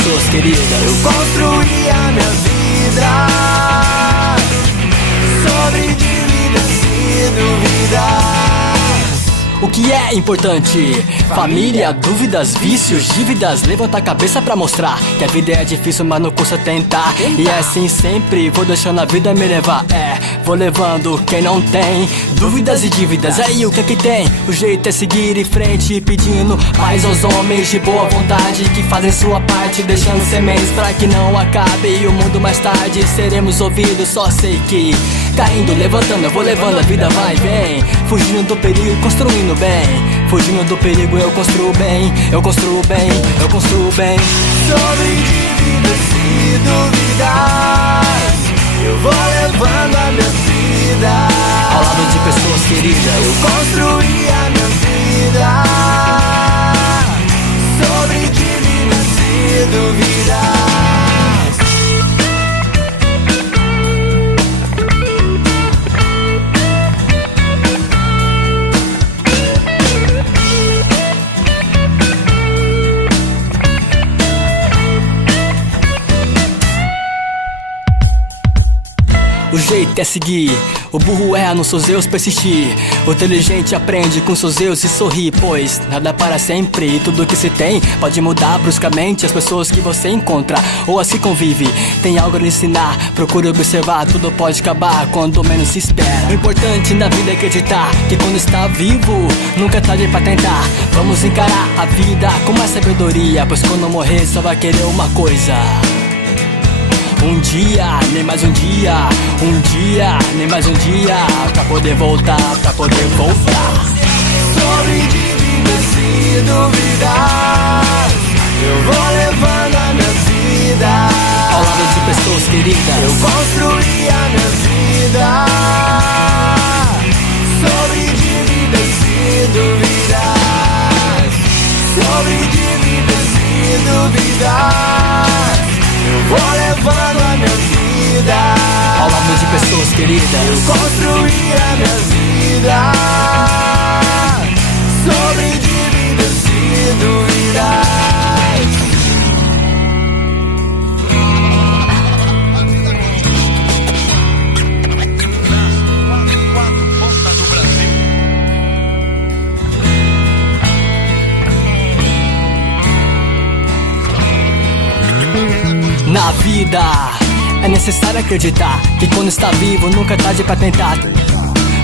pessoas queridas. Eu construí a minha vida sobre dívidas e dúvidas. O que é importante? Família, dúvidas, vícios, dívidas. Levanta a cabeça pra mostrar que a vida é difícil, mas não custa tentar. E é assim sempre, vou deixando a vida me levar. Vou levando quem não tem dúvidas e dívidas. Aí o que é que tem? O jeito é seguir em frente, pedindo paz aos homens de boa vontade que fazem sua parte, deixando sementes pra que não acabe o mundo mais tarde. Seremos ouvidos, só sei que caindo, levantando, eu vou levando, a vida vai e vem. Fugindo do perigo, construindo bem. Fugindo do perigo, eu construo bem. Eu construo bem, eu construo bem. Sobre dívidas e dúvidas, eu vou levando a minha vida ao lado de pessoas queridas. Eu construí a minha vida sobre dívidas e dúvidas. O jeito é seguir, o burro erra nos seus erros persistir. O inteligente aprende com seus erros e sorri, pois nada para sempre e tudo que se tem pode mudar bruscamente. As pessoas que você encontra ou assim convive tem algo a lhe ensinar. Procure observar, tudo pode acabar quando menos se espera. O importante na vida é acreditar que quando está vivo nunca é tarde pra tentar. Vamos encarar a vida com mais sabedoria, pois quando morrer só vai querer uma coisa: um dia, nem mais um dia. Um dia, nem mais um dia. Pra poder voltar, pra poder voltar. Sobre dívidas e dúvidas, eu vou levando a minha vida ao lado de pessoas queridas. Eu construí a minha vida sobre dívidas e dúvidas. Sobre dívidas e dúvidas, eu vou levando a minha vida ao lado de pessoas queridas. Eu construí a minha vida sobre dívidas e dúvidas. Na vida é necessário acreditar que quando está vivo nunca é tarde pra tentar.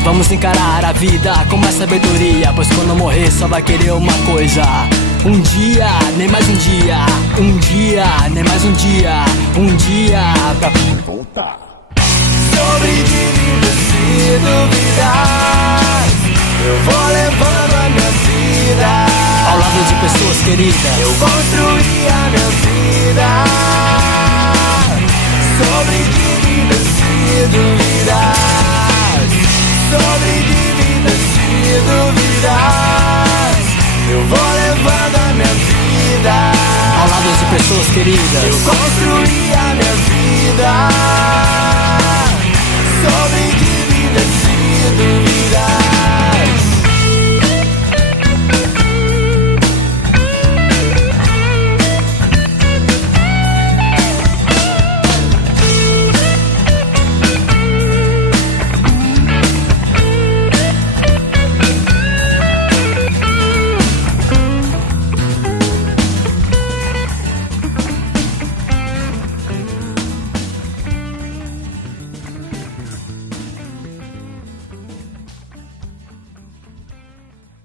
Vamos encarar a vida com mais sabedoria, pois quando morrer só vai querer uma coisa: um dia, nem mais um dia. Um dia, nem mais um dia. Um dia pra voltar. Sobre dívidas e dúvidas, eu vou levando a minha vida ao lado de pessoas queridas. Eu construí a minha vida sobre dívidas e dúvidas. Sobre dívidas e dúvidas, eu vou levando a minha vida ao lado de pessoas queridas. Eu construí a minha vida